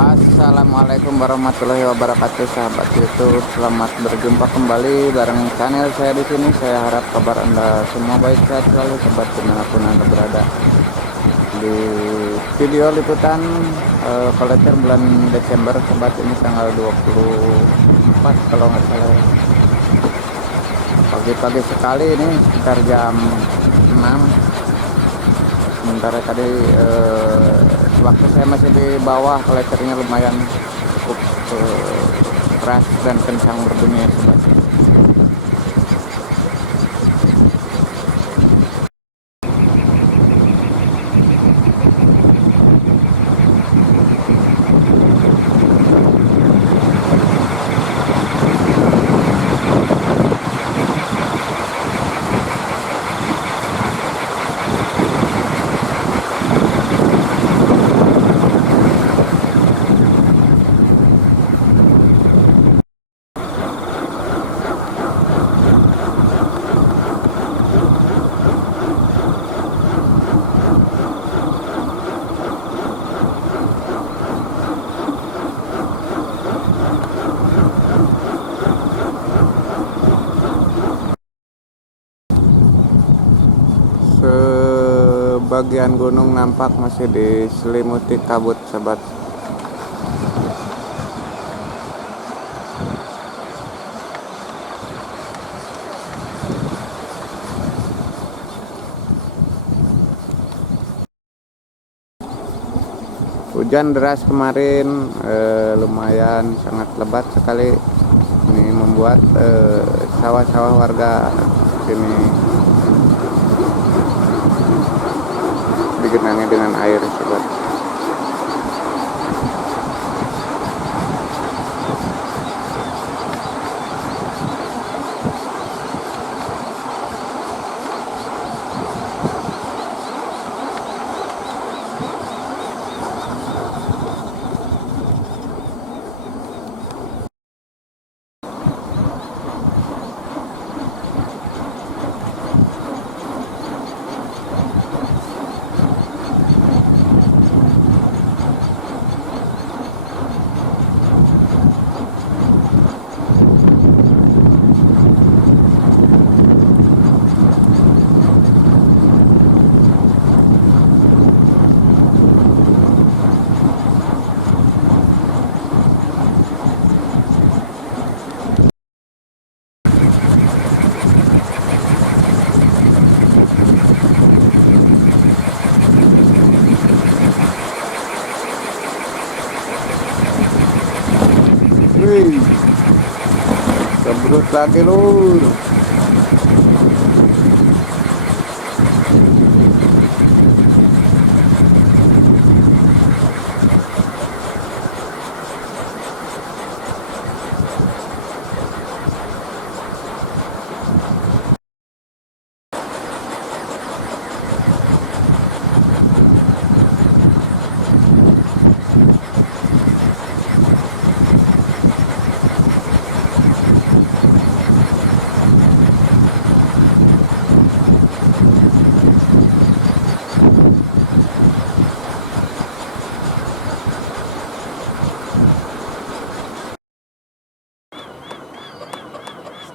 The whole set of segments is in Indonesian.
Assalamualaikum warahmatullahi wabarakatuh, sahabat YouTube. Selamat berjumpa kembali bareng channel saya di sini. Saya harap kabar Anda semua baik sehat selalu, sobat, dimanapun Anda berada. Di video liputan kolektor bulan Desember, sobat, ini tanggal 24 kalau nggak salah. Pagi-pagi sekali ini sekitar jam 6. Sementara tadi waktu saya masih di bawah, kolektornya lumayan cukup keras dan kencang berbunyi, sobat. Sebagian gunung nampak masih diselimuti kabut, sobat. Hujan deras kemarin lumayan sangat lebat sekali. Ini membuat sawah-sawah warga sini digenangi dengan air, sobat. Wih, kebrut lagi lur.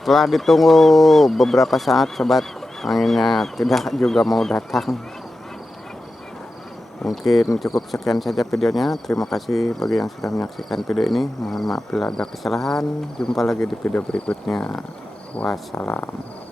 Setelah ditunggu beberapa saat, sobat, anginnya tidak juga mau datang. Mungkin cukup sekian saja videonya. Terima kasih bagi yang sudah menyaksikan video ini. Mohon maaf bila ada kesalahan. Jumpa lagi di video berikutnya. Wassalam.